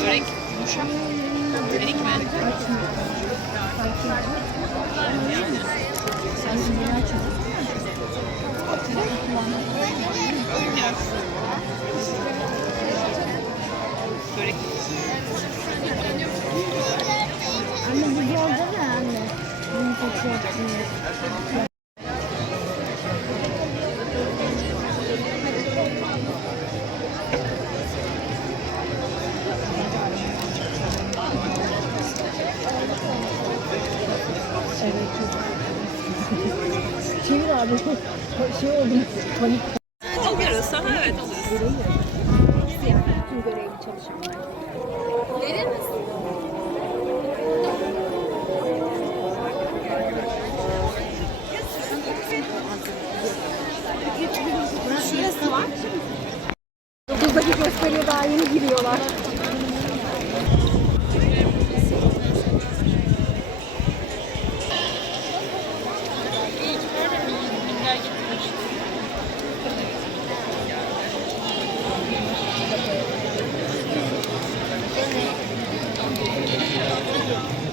Börek yumuşak. Börek mi? Börek. Anne bu gördün mü anne? Bunu çok yaptım. Panik. Alıyoruz. Aha evet alıyoruz. Tüm görevli çalışanlar. Verir misin? Şurası var. Dokuzdaki gösteriye daha yeni giriyorlar.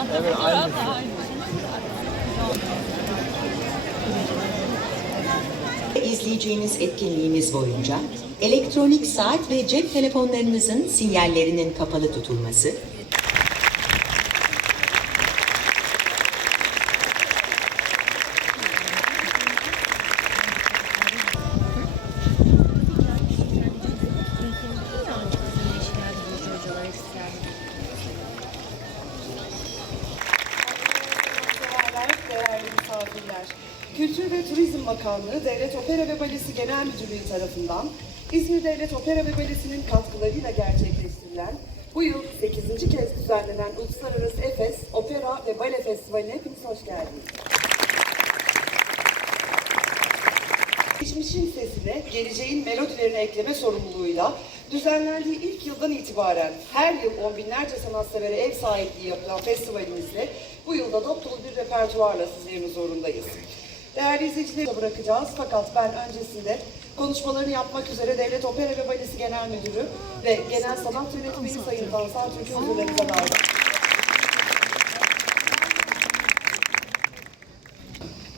ama aynı. İzleyeceğiniz etkinliğimiz boyunca elektronik saat ve cep telefonlarınızın sinyallerinin kapalı tutulması, Turizm Bakanlığı Devlet Opera ve Balesi Genel Müdürlüğü tarafından İzmir Devlet Opera ve Balesi'nin katkılarıyla gerçekleştirilen bu yıl 8. kez düzenlenen Uluslararası Efes Opera ve Bale Festivali'ne hepiniz hoş geldiniz. Geçmişin sesine geleceğin melodilerini ekleme sorumluluğuyla düzenlendiği ilk yıldan itibaren her yıl on binlerce sanatsever'e ev sahipliği yapılan festivalimizde bu yılda dop dolu bir repertuarla sizlerin huzurundayız. Değerli izleyicileri bırakacağız fakat ben öncesinde konuşmalarını yapmak üzere Devlet Opera ve Balesi Genel Müdürü ve Genel Sanat Yönetmeni Sayın Tansal Türk'ü huzurlarınıza davet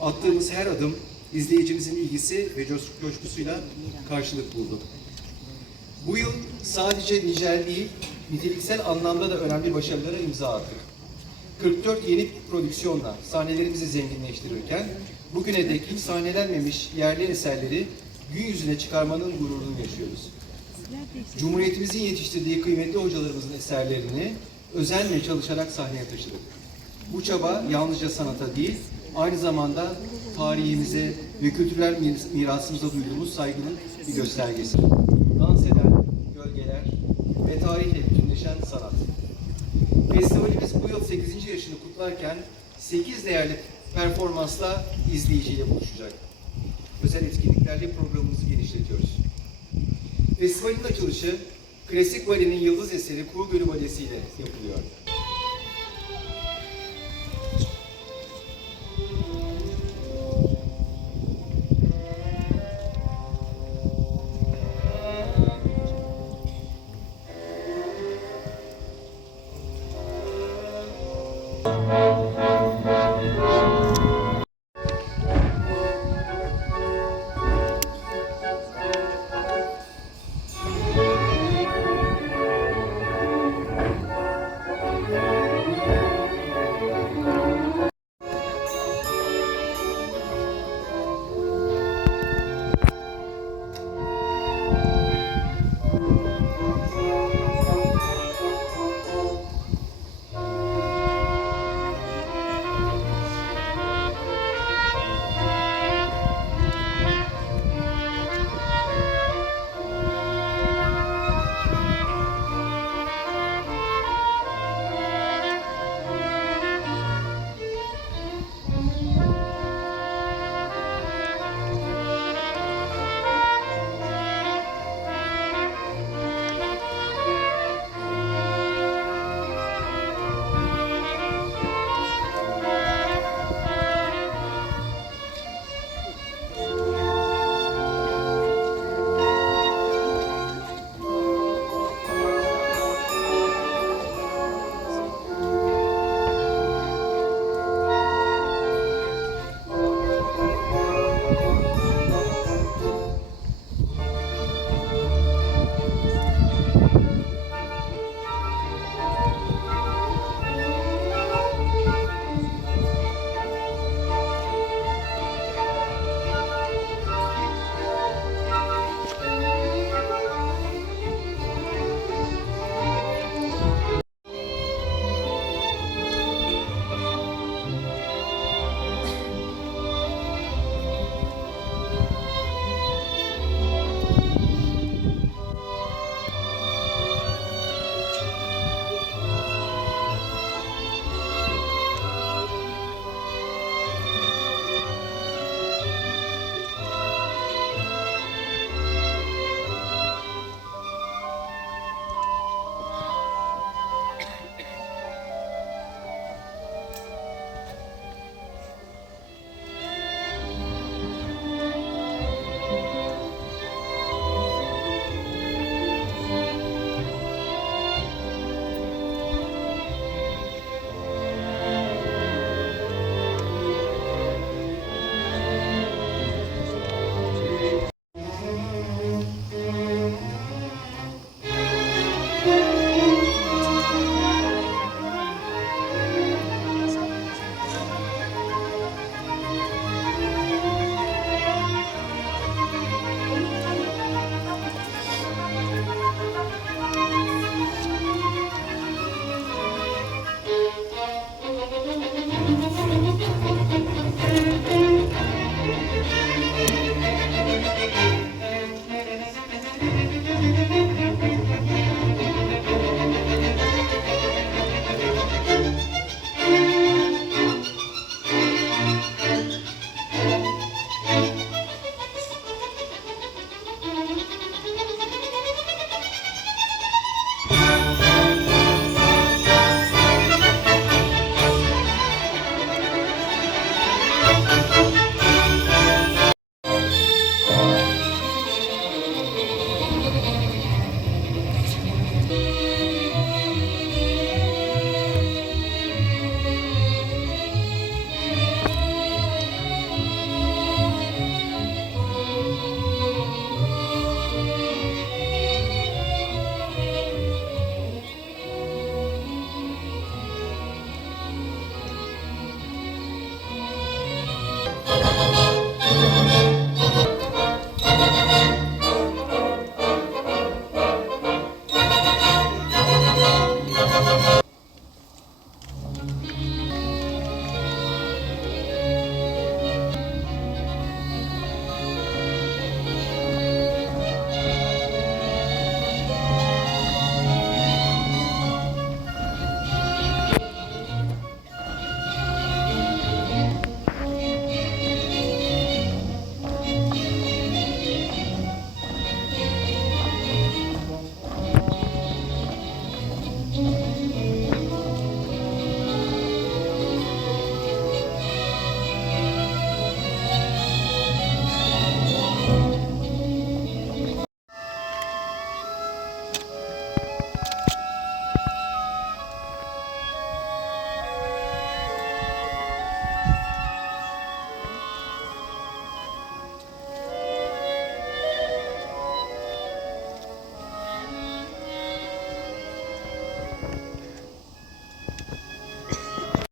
Attığımız her adım izleyicimizin ilgisi ve coş- coşkusuyla karşılık buldu. Bu yıl sadece nicel değil, niteliksel anlamda da önemli başarılara imza attık. 44 yeni prodüksiyonla sahnelerimizi zenginleştirirken, bugüne dek hiç sahnelenmemiş yerli eserleri gün yüzüne çıkarmanın gururunu yaşıyoruz. Cumhuriyetimizin yetiştirdiği kıymetli hocalarımızın eserlerini özenle çalışarak sahneye taşıdık. Bu çaba yalnızca sanata değil, aynı zamanda tarihimize ve kültürel mir- mirasımıza duyduğumuz saygının bir göstergesi. Dans eden gölgeler ve tarihle bütünleşen sanat. Festivalimiz bu yıl 8. yaşını kutlarken 8 değerli performansla izleyiciyle buluşacak. Özel etkinliklerle programımızı genişletiyoruz. Festivalin açılışı klasik balenin yıldız eseri Kuru Gölü Balesi ile yapılıyor.